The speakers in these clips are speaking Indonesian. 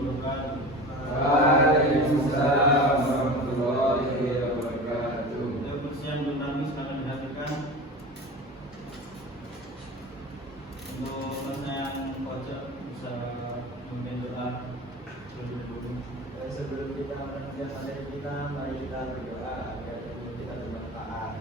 wabarakatuh. Waalaikumsalam warahmatullahi wabarakatuh. Kebersihan untuk kami sekarang dihadirkan untuk masa yang pojok bisa memimpin doa dulu. Sebelum kita melanjutkan materi kita, mari kita berdoa agar kita bermanfaat.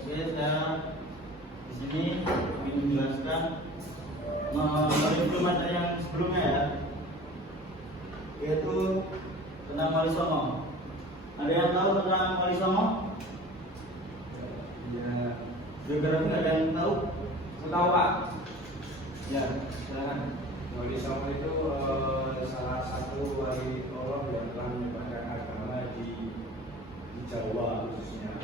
Oke, saya di sini ingin menjelaskan materi yang sebelumnya ya, yaitu tentang Wali Songo. Ada yang tahu tentang Wali Songo? Ya, Biografi ada yang tahu? tahu Pak. Ya, silakan. Wali Songo itu salah satu wali Allah yang telah menyebarkan agama di Jawa khususnya.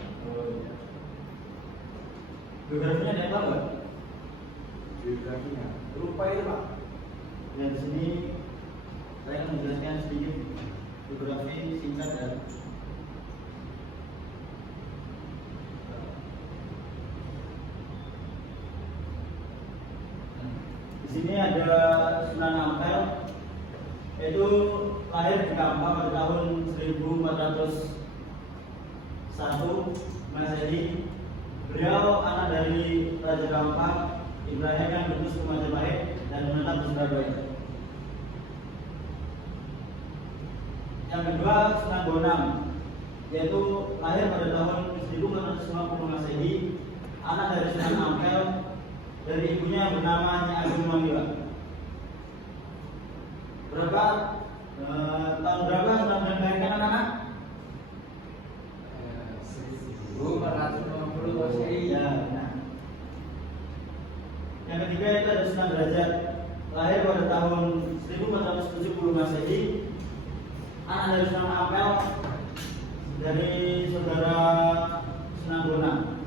Biografinya ada yang tahu nggak? Biografinya lupa itu Pak. Ya, di sini saya akan menjelaskan sedikit biografi singkat ya. Di sini ada Sunan Ampel, yaitu lahir di Kampak pada tahun 1401 Masehi. Beliau anak dari Raja Kampak Ibrahim yang diutus ke Majapahit dan menetap di Surabaya. Yang kedua Sunan Bonang, yaitu lahir pada tahun 1450 Masehi, anak dari Sunan Ampel dari ibunya yang bernama Nyi Ageng Mangila. Tahun berapa Sunan Bonang melahirkan anak-anak? 1450 Masehi. Ya, nah. Yang ketiga itu ada Sunan Derajat, lahir pada tahun 1470 Masehi, anak dari Sunan Ampel dari saudara Sunan Bonang.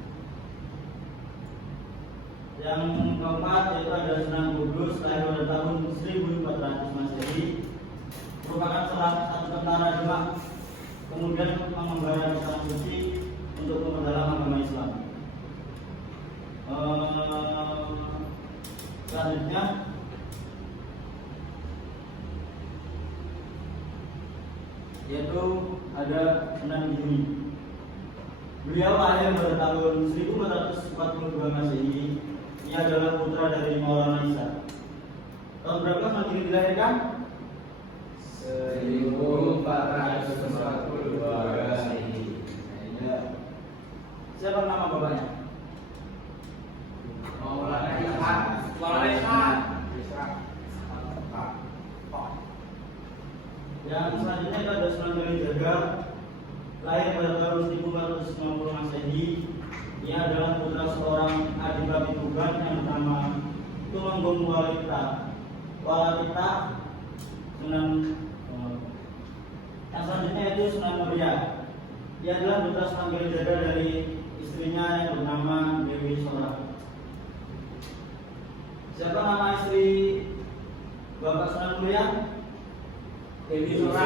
Yang keempat yaitu ada Sunan Kudus, lahir pada tahun 1400 Masehi, merupakan salah satu tentara Demak, kemudian mengembara ke Tanah Suci untuk memperdalam agama Islam. Selanjutnya yaitu ada Sunan Giri. Beliau lahir pada tahun 1442 Masehi. Ia adalah putra dari Maulana Isa. Tahun berapa Sunan Giri dilahirkan? 1442 Masehi. Ya. Siapa nama bapaknya? Maulana Isa. Maulana Isa. Yang selanjutnya itu ada Sunan Kalijaga, lahir pada tahun 1490 Masehi. Ia adalah putra seorang adipati Tuban yang bernama Tumenggung Walita. Sunan. Yang selanjutnya itu Sunan Muria. Ia adalah putra Sunan Kalijaga dari istrinya yang bernama Dewi Sora. Siapa nama istri Bapak Sunan Muria? Dewi Sora.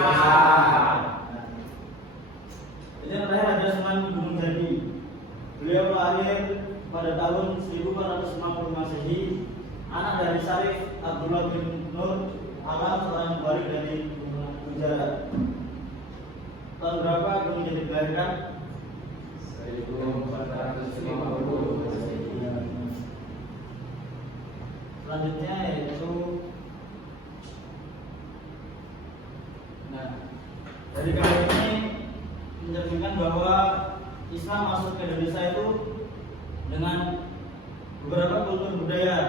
Jadi yang terakhir ada Sunan Gunung Jati. Beliau lahir pada tahun 1450 Masehi, anak dari Syarif Abdullah bin Nur Alam, seorang balik dari Gujarat. Tahun berapa Gunung Jati dilahirkan? 1450 Masehi. Selanjutnya yaitu dari kali ini mencerminkan bahwa Islam masuk ke Indonesia itu dengan beberapa kultur budaya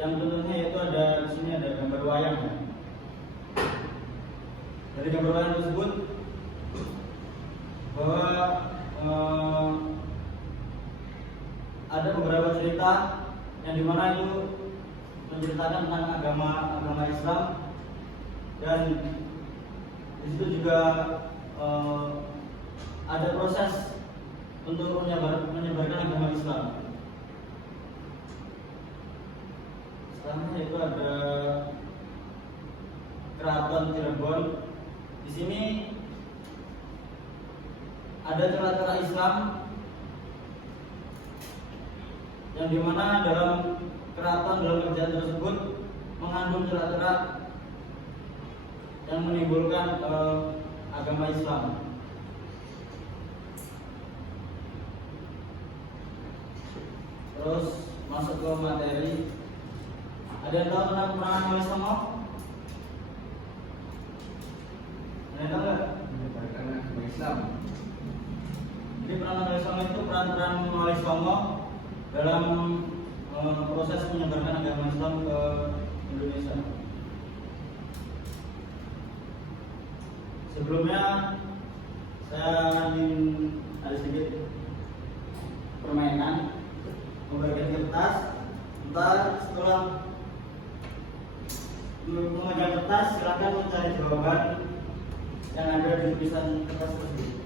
yang tentunya itu ada di sini ada gambar wayang ya. Dari gambar wayang tersebut bahwa ada beberapa cerita yang dimana itu menceritakan tentang agama Islam, dan di situ juga ada proses untuk menyebarkan agama Islam. Selanjutnya itu ada Keraton Cirebon. Di sini ada celah-celah Islam yang dimana dalam keraton dalam kerjaan tersebut mengandung celah-celah yang menimbulkan agama Islam. Terus masuk ke materi. Ada yang tahu tentang perangan Wali Songo? Ada yang tahu nggak? Menyebarkan agama Islam. Jadi peran Wali Songo itu peran Wali Songo dalam proses menyebarkan agama Islam ke Indonesia. Sebelumnya saya ingin ada sedikit permainan, membagikan kertas. Ntar setelah memegang kertas, silakan mencari jawaban yang ada di tulisan kertas tersebut.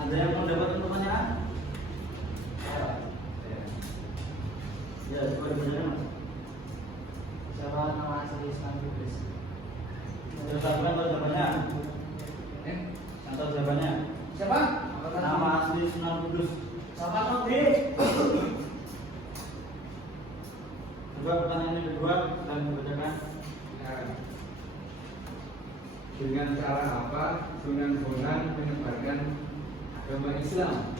Ada yang mau dapat pertanyaan? Ya, coba dibacakan Mas. Siapa nama asli Islam Kudus? Sudah tahu kan jawabannya? Yang tahu jawabannya? Siapa? Nama asli Sunan Kudus. Siapa Nabi? Coba pertanyaan yang kedua dan dibacakan. Dengan cara apa Sunan Bonang menyebarkan agama Islam?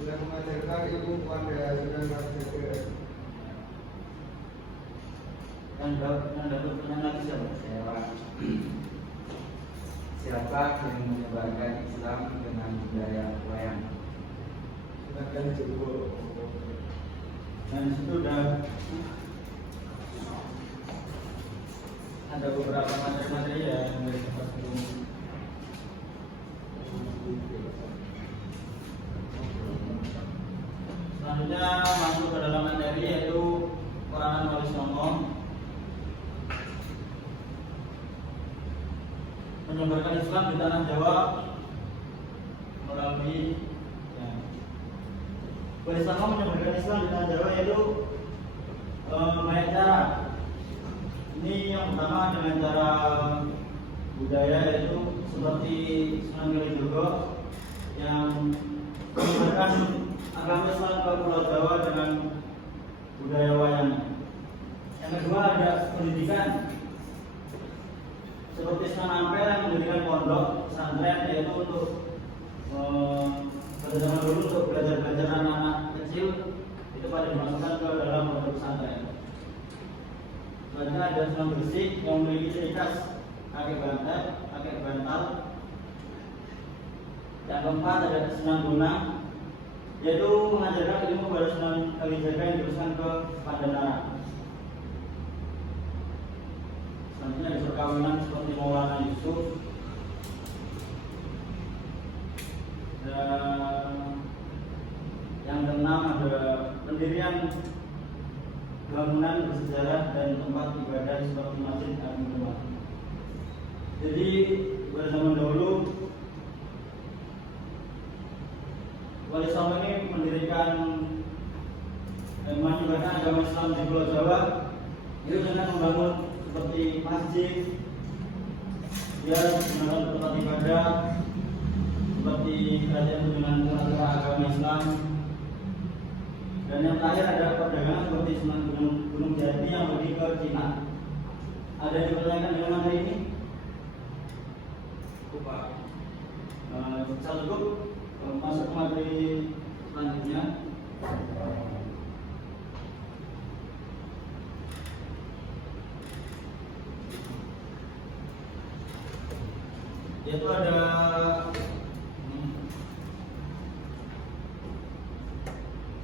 Sudah mengajarkan ilmu kepada Sunan Kalijaga. Yang dapat pertanyaan lagi siapa? Siapa yang menyebarkan Islam dengan budaya wayang? Sunan Kalijaga. Dan di situ udah ada beberapa materi-materi yang dari tempat sebelum. Selanjutnya masuk ke dalam materi yaitu peranan Wali Songo menyebarkan Islam di tanah Jawa melalui Wali Songo menyebarkan Islam di tanah Jawa yaitu banyak cara. Ini yang pertama dengan cara budaya, yaitu seperti Sunan Kalijogo yang menyebarkan agama Islam ke Pulau Jawa dengan budaya wayang. Yang kedua ada pendidikan, seperti Sunan Ampel yang mendirikan pondok pesantren, yaitu untuk pada zaman dulu untuk belajar anak-anak kecil itu pada dimasukkan ke dalam pondok pesantren. Selanjutnya ada Sunan Gresik yang memiliki ciri khas kakek bantal. Yang keempat ada Sunan Bonang, yaitu mengajarkan ilmu kepada Sunan Kalijaga yang diteruskan ke Pandanarang. Selanjutnya ada perkawinan seperti Maulana Yusuf. Dan yang keenam ada pendirian bangunan bersejarah dan tempat ibadah seperti Masjid Agung Demak. Jadi pada zaman dahulu Wali Songo ini mendirikan dan menyebarkan agama Islam di Pulau Jawa itu dengan membangun seperti masjid, dia membangun tempat ibadah, seperti kerajaan dengan agama Islam. Dan yang terakhir ada perdagangan seperti Sunan Gunung Jati yang pergi ke Cina. Ada yang dipertanyakan dengan materi ini? Lupa. Saya cukup masuk ke materi selanjutnya. Yaitu ada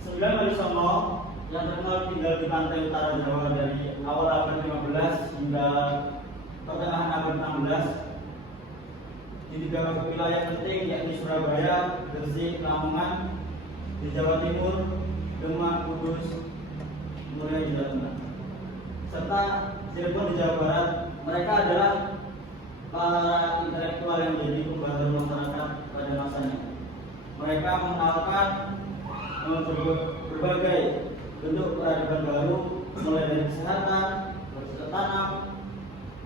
sembilan Wali Songo yang terkenal tinggal di pantai utara Jawa dari awal abad 15 hingga pertengahan abad 16 di tiga wilayah penting yakni Surabaya, Gresik, Lamongan, di Jawa Timur, Demak, Kudus, Muria di Jawa Tengah, serta Cirebon di Jawa Barat. Mereka adalah para intelektual yang menjadi pembaharu masyarakat pada masanya. Mereka mengenalkan berbagai bentuk peradaban baru, mulai dari kesehatan, bercocok tanam,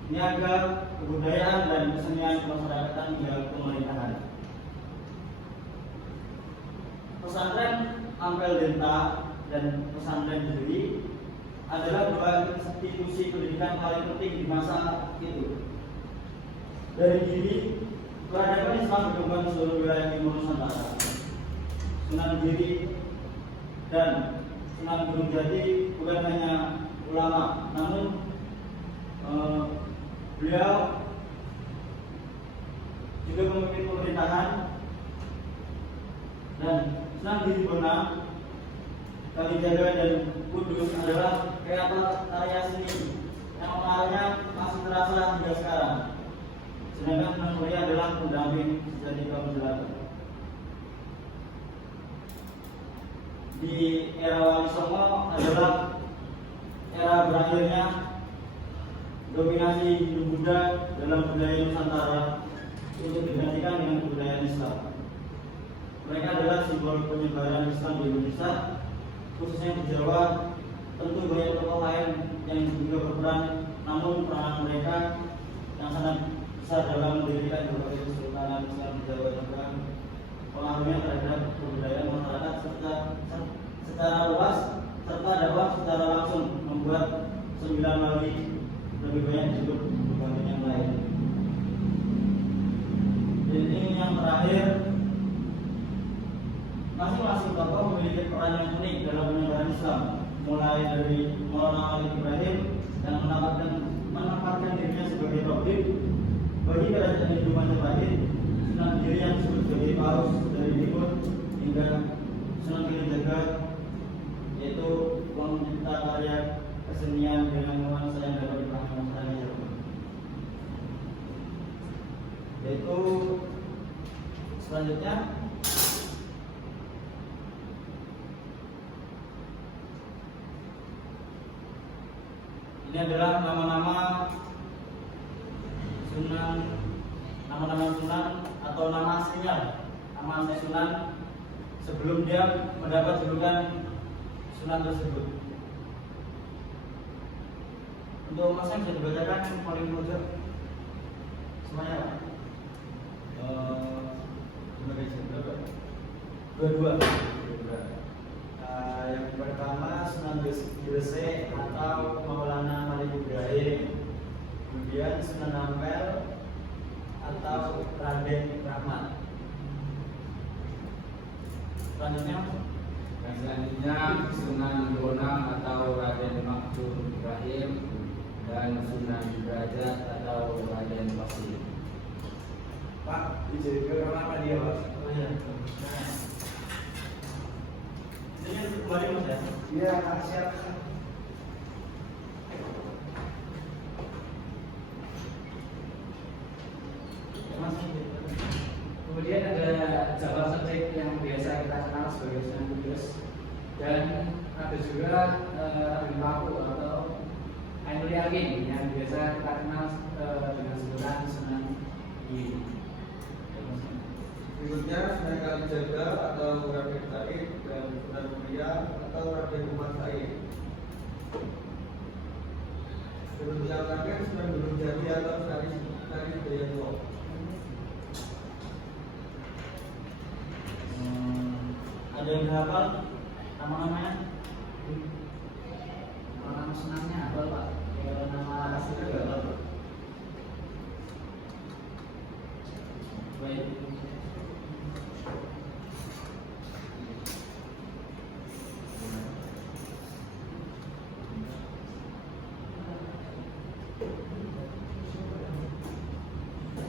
niaga, kebudayaan, dan kesenian kemasyarakatan hingga pemerintahan. Pesantren Ampel Denta dan pesantren Jeli adalah dua institusi pendidikan paling penting di masa itu. Dari diri, peradaban Islam berkembang di seluruh wilayah Timur Nusantara. Sunan Giri dan Sunan Gunung Jati bukan hanya ulama, namun beliau juga memimpin pemerintahan. Dan Sunan Giri Bonang, Kalijaga dan Kudus adalah kreator karya seni yang pengaruhnya masih terasa hingga sekarang. Sedangkan Sunan Muria adalah pendamping sejati kaum jelata. Di era Wali Songo adalah era berakhirnya dominasi Hindu Buddha dalam budaya Nusantara untuk digantikan dengan kebudayaan Islam. Mereka adalah simbol penyebaran Islam di Indonesia, khususnya di Jawa. Tentu banyak tokoh lain yang juga berperan, namun peranan mereka yang sangat besar dalam mendirikan berbagai kesultanan Islam di Jawa Tengah, pengaruhnya terhadap kebudayaan masyarakat secara luas serta dakwah secara langsung membuat 9 wali lebih banyak disebut berbanding yang lain. Dan ini yang terakhir, masing-masing tokoh memiliki peran yang unik dalam penyebaran Islam, mulai dari Maulana Khalid Ibrahim yang menempatkan dirinya sebagai tabib bagi kerajaan Hindu Majapahit, Sunan Giri yang disebut sebagai paus dari timur, hingga Sunan Kalijaga, yaitu pencipta karya kesenian dengan nuansa yang dapat dipahami masyarakat. Yaitu selanjutnya ini adalah nama-nama Sunan, nama-nama Sunan atau nama aslinya, nama asli Sunan sebelum dia mendapat julukan Sunan tersebut. Untuk masnya bisa dibacakan paling pojok semuanya Pak. Dua-dua. Yang pertama Sunan Gresik atau Maulana Khalid Ibrahim, kemudian Sunan Ampel atau Raden Rahmat. Selanjutnya Sunan Bonang atau Raden Maktur Ibrahim dan Sunan Derajat atau Raden Pasir. Pak, dijadikan apa dia Pak? Oh iya. Ini kembali Mas ya? Iya, siap. Kemudian ada Jabal Sedik yang biasa kita kenal sebagai Sunan Kudus, dan ada juga Raden Paku atau Ainul Yakin yang biasa kita kenal dengan sebutan Sunan Giri. Berikutnya Sunan Kalijaga atau Raden Said dan Sunan Muria atau Raden Umar Said. Berikutnya terakhir Sunan Gunung Jati atau Sunan Hidayatullah. Ada yang berhafal nama-namanya? Nama senangnya apa Pak? Kalau nama aslinya juga apa? Baik.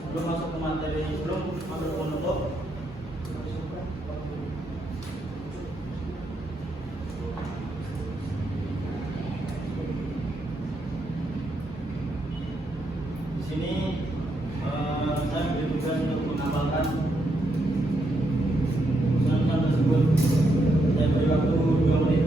Sebelum masuk ke materi, sebelum masuk ke penutup, di sini saya beri tugas untuk mengamalkan urusan tersebut. Saya beri waktu 2 menit.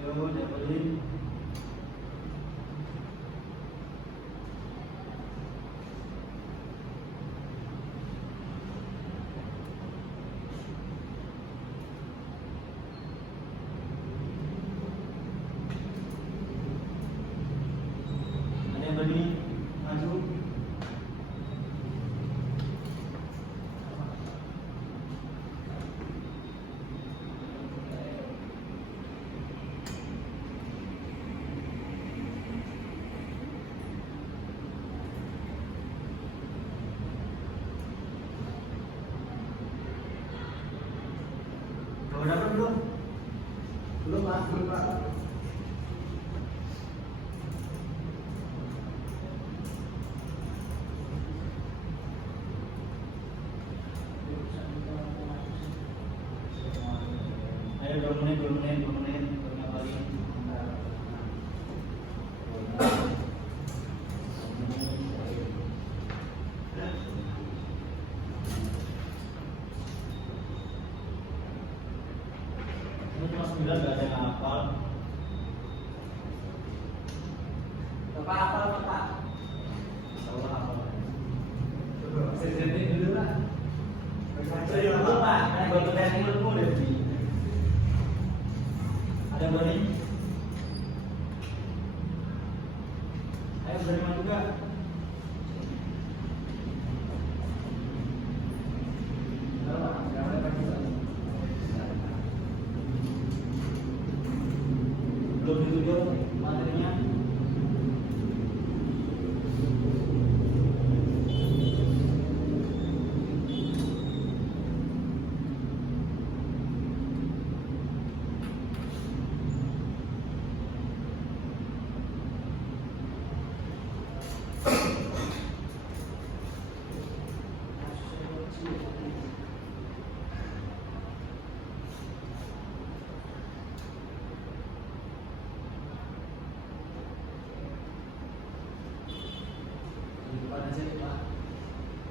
Ayo, Jabulin. Ada yang berdiri? Maju. Kau dapat belum? Belum Pak, belum Pak. Ayo 2 menit, 2 menit, 2 menit, berapa kali? Ini cuma 9, gak ada yang hafal. Bapak hafal Pak? Insya Allah hafal. Sejenis dulu Pak. Ayo hafal Pak, buat teknik ilmu deh. Ada yang berani? Ayo berani juga. Belum ditunjuk materinya.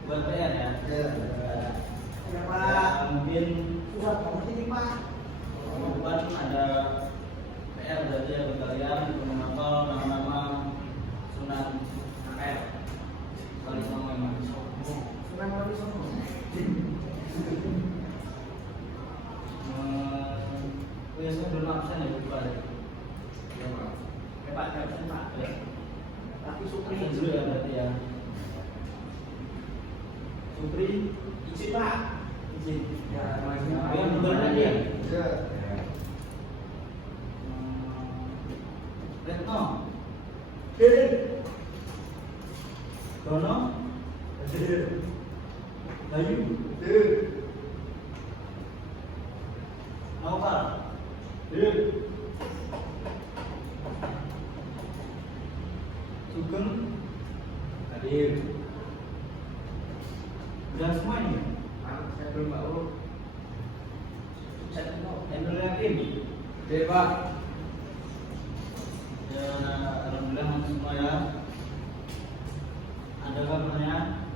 Buat PR ya? Ya Pak. Mungkin Susah banget ini Pak. depan ada PR berarti ya buat kalian untuk menghafal nama-nama Sunan Ampel. Kali sama Imam. Senang kali semua. Biasanya belum absen ya lupa deh. Ya Pak. Pak absen Pak. Ya. Tapi Supri Absen dulu ya berarti ya. Supri, izin Pak. izin. Ya, Yang betul tadi ya? Ya. Retno, Hadir. Dono, Hadir. Bayu, Hadir. Naufal, Dil, Sugeng, Hadir. dan semua ini. Saya belum tahu. Endul Yakin, Hadir Pak. Alhamdulillah semua ya. Adakah pertanyaan?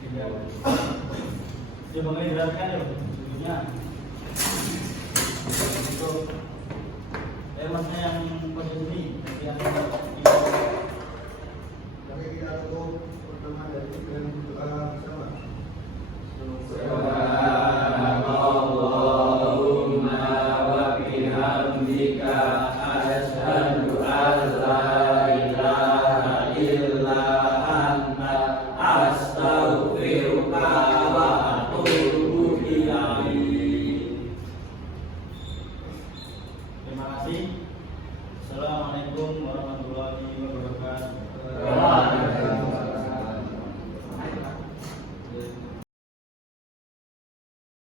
Tidak. Coba kalian jelaskan ya sebelumnya. Untuk maksudnya yang posisi ini yang Kami kita tutup pertama dari dengan doa bersama. Subhanallahumma wa bihamdika asyhadu an la ilaha illa anta astaghfiruka wa atubu ilaik. terima kasih. Assalamualaikum warahmatullahi wabarakatuh.